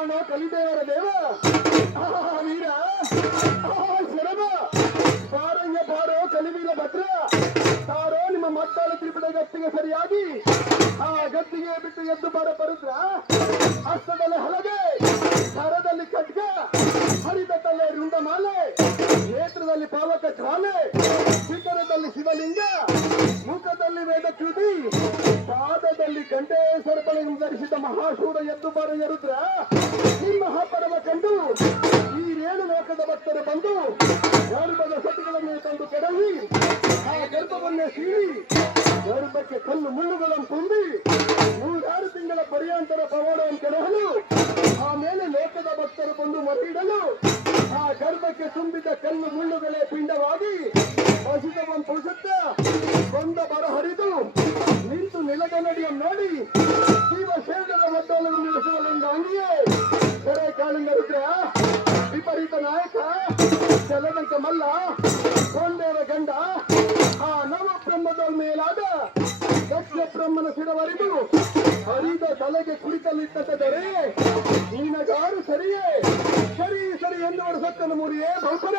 ಕಾಣೋ ಕಲಿದೇವರ ದೇವ ವೀರ ಶರಭ ಬಾರಯ್ಯ ಬಾರೋ ಕಲಿವೀರ ಭದ್ರ ತಾರೋ ನಿಮ್ಮ ಮತ್ತಾಳ ತ್ರಿಪುಟ ಗತ್ತಿಗೆ ಸರಿಯಾಗಿ ಆ ಗತ್ತಿಗೆ ಬಿಟ್ಟು ಎದ್ದು ಬರುದ್ರ ಹಸ್ತದಲ್ಲಿ ಹಲಗೆ ಕರದಲ್ಲಿ ಖಡ್ಗ ಹರಿದತ್ತಲ್ಲೇ ರುಂಡಮಾಲೆ ನೇತ್ರದಲ್ಲಿ ಪಾವಕ ಜ್ವಾಲೆ ಶಿಖರದಲ್ಲಿ ಶಿವಲಿಂಗ ಮುಖದಲ್ಲಿ ವೇದ ಚ್ಯುತಿ ಪಾದದಲ್ಲಿ ಗಂಟೇಶ್ವರ ಬಳೆಯನ್ನು ಧರಿಸಿದ ಮಹಾಶೂರ ಎದ್ದು ಬರೆಯ ರುದ್ರ ಈ ಮಹಾಪರ್ವ ಕಂಡು ಈ ರೇಣು ಲೋಕದ ಭಕ್ತರು ಬಂದು ಗರ್ಭದ ಸತಿಗಳನ್ನು ತಂದು ಕೆಡವಿ ಆ ಗರ್ಭವನ್ನೇ ಸೀಳಿ ಗರ್ಭಕ್ಕೆ ಕಲ್ಲು ಮುಳ್ಳುಗಳನ್ನು ತುಂಬಿ 3-6 ತಿಂಗಳ ಪರ್ಯಾಂತರ ಪವಾಡವನ್ನು ಕೆಡಹಲು ಆಮೇಲೆ ಲೋಕದ ಭಕ್ತರು ಬಂದು ಮೊರೆಯಿಡಲು ಆ ಗರ್ಭಕ್ಕೆ ತುಂಬಿದ ಕಲ್ಲು ಮುಳ್ಳುಗಳೇ ಪಿಂಡವಾಗಿ ಪಶುತವನ್ನು ಪುರುಷತ್ತ ಕೊಂದ ಬರ ಹರಿದು ನಿಂತು ನಿಲಗನಡಿಯನ್ನು ನೋಡಿ ಶಿವಶೇಖರ ಮದ್ದಲನ್ನು ನಡೆಸುವಲ್ಲಿಂದ ಅಂಗಿಯೇ ಕೆರೆ ಕಾಳಿಂಗ ರುದ್ರ ವಿಪರೀತ ನಾಯಕ ಚಲದಂತ ಮಲ್ಲ ಕೊಂಡೇರ ಗಂಡ ಆ ನವಬ್ರಹ್ಮದ ಮೇಲಾದ ದಕ್ಷ ಬ್ರಹ್ಮನ ಶಿರವರಿದು ಹರಿದ ತಲೆಗೆ ಕುಳಿತಲ್ಲಿಟ್ಟರೆ ನಿನಗಾರು ಸರಿಯೇ ಸರಿ ಸರಿ ಎಂದು ಸತ್ತನ ಮುರಿಯೇ ಬಹುಪರ